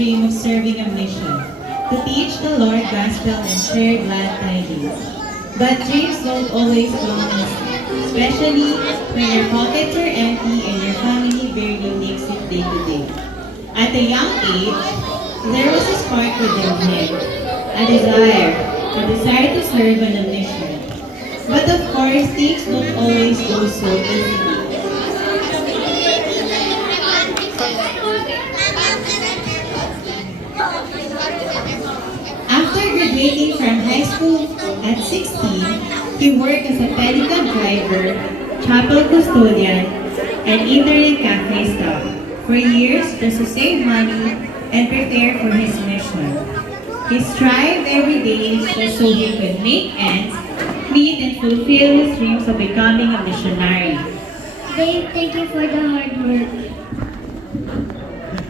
dream of serving a mission, to teach the Lord gospel and share glad tidings. But dreams don't always come easy, especially when your pockets are empty and your family barely makes it day to day. At a young age, there was a spark within him, a desire to serve on a mission. But of course, things don't always go so easily. After graduating from high school at 16, he worked as a pedicab driver, chapel custodian, and internet cafe staff for years just to save money and prepare for his mission. He strived every day just so he could make ends meet and fulfill his dreams of becoming a missionary. Dave, thank you for the hard work.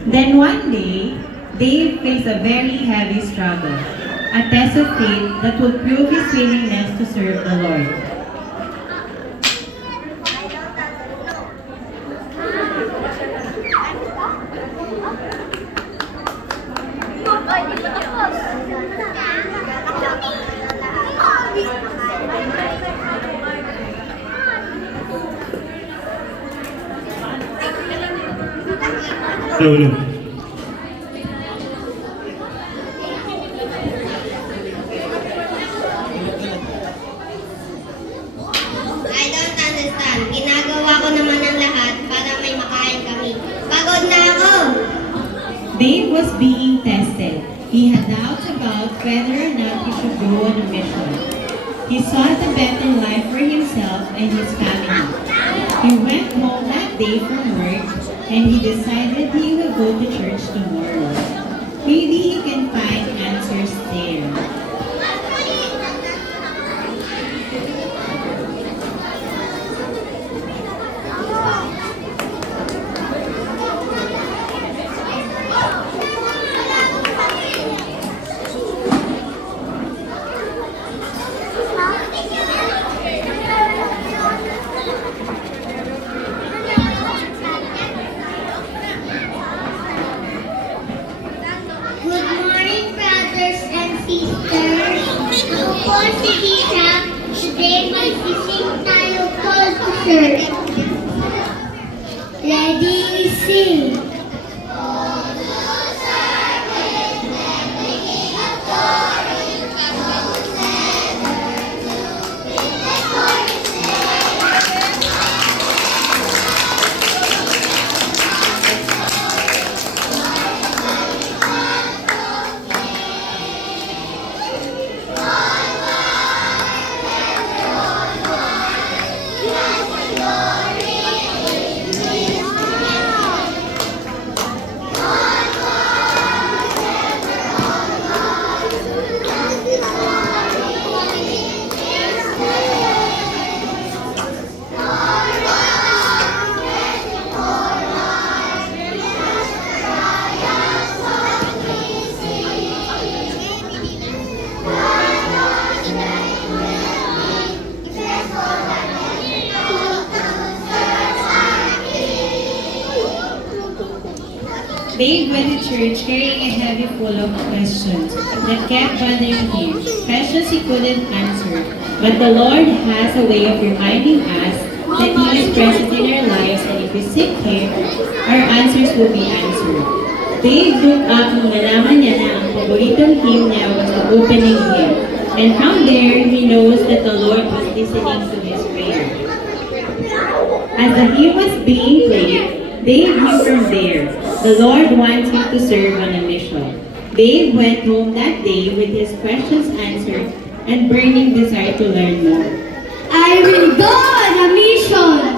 Then one day, Dave faced a very heavy struggle, a test of faith that would prove his willingness to serve the Lord. Ulo. I don't understand. Ginagawa ko naman ang lahat para may makain kami. Pagod na ako! Dave was being tested. He had doubts about whether or not he should go on a mission. He sought a better life for himself and his family. He went home that day from work and he decided he will go to church tomorrow. Maybe he can find answers there. Good morning, brothers and sisters. Ako po si Tita. Today, mag-sising tayo call to church. Ready, sing. Dave went to church carrying a heavy full of questions that kept bothering him, questions he couldn't answer. But the Lord has a way of reminding us that He is present in our lives, and if we seek Him, our answers will be answered. Dave looked up nung nalaman niya na ang paboritong hymn niya was the opening hymn. And from there, he knows that the Lord was listening to his prayer. As the hymn was being played, Dave knew from there, the Lord wants him to serve on a mission. Dave went home that day with his questions answered and burning desire to learn more. I will go on a mission.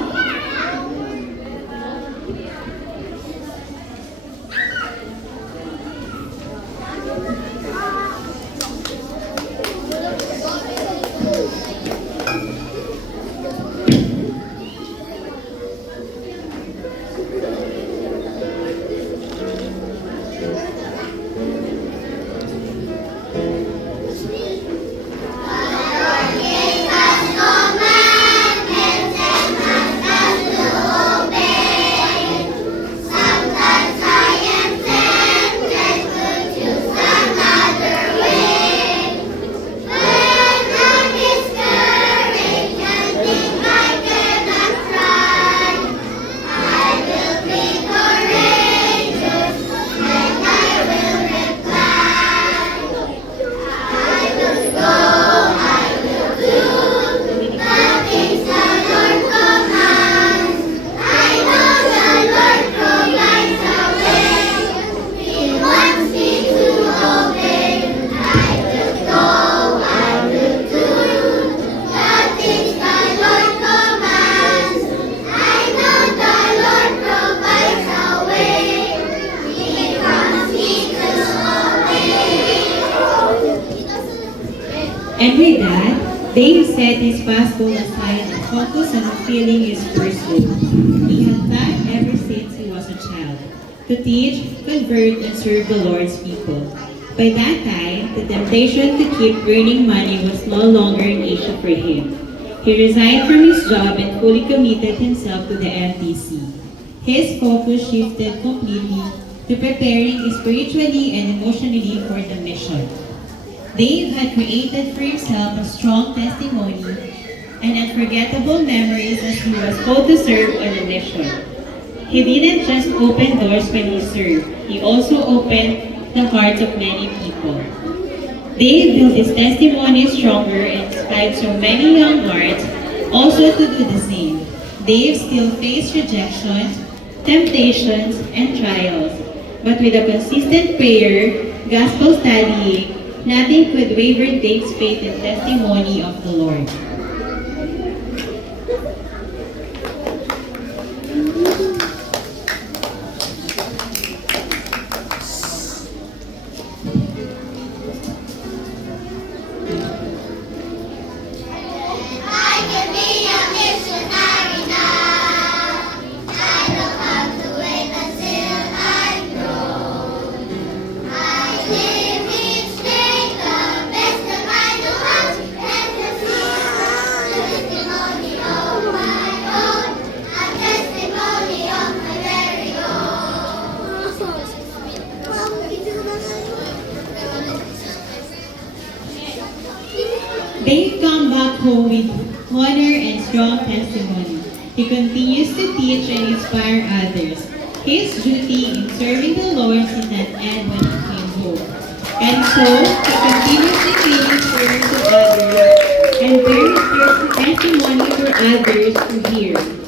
After that, Dave set his past goal aside and focused on fulfilling his first goal. He had planned ever since he was a child to teach, convert, and serve the Lord's people. By that time, the temptation to keep earning money was no longer an issue for him. He resigned from his job and fully committed himself to the MTC. His focus shifted completely to preparing spiritually and emotionally for the mission. Dave had created for himself a strong testimony and unforgettable memories as he was called to serve on a mission. He didn't just open doors when he served, he also opened the hearts of many people. Dave built his testimony stronger and inspired so many young hearts also to do the same. Dave still faced rejections, temptations, and trials, but with a consistent prayer, gospel studying, nothing could waver Dave's faith and testimony of the Lord. Dave come back home with honor and strong testimony. He continues to teach and inspire others. His duty in serving the Lord did not end when he came home. And so, he continuously gave his word to others and bears his testimony for others to hear.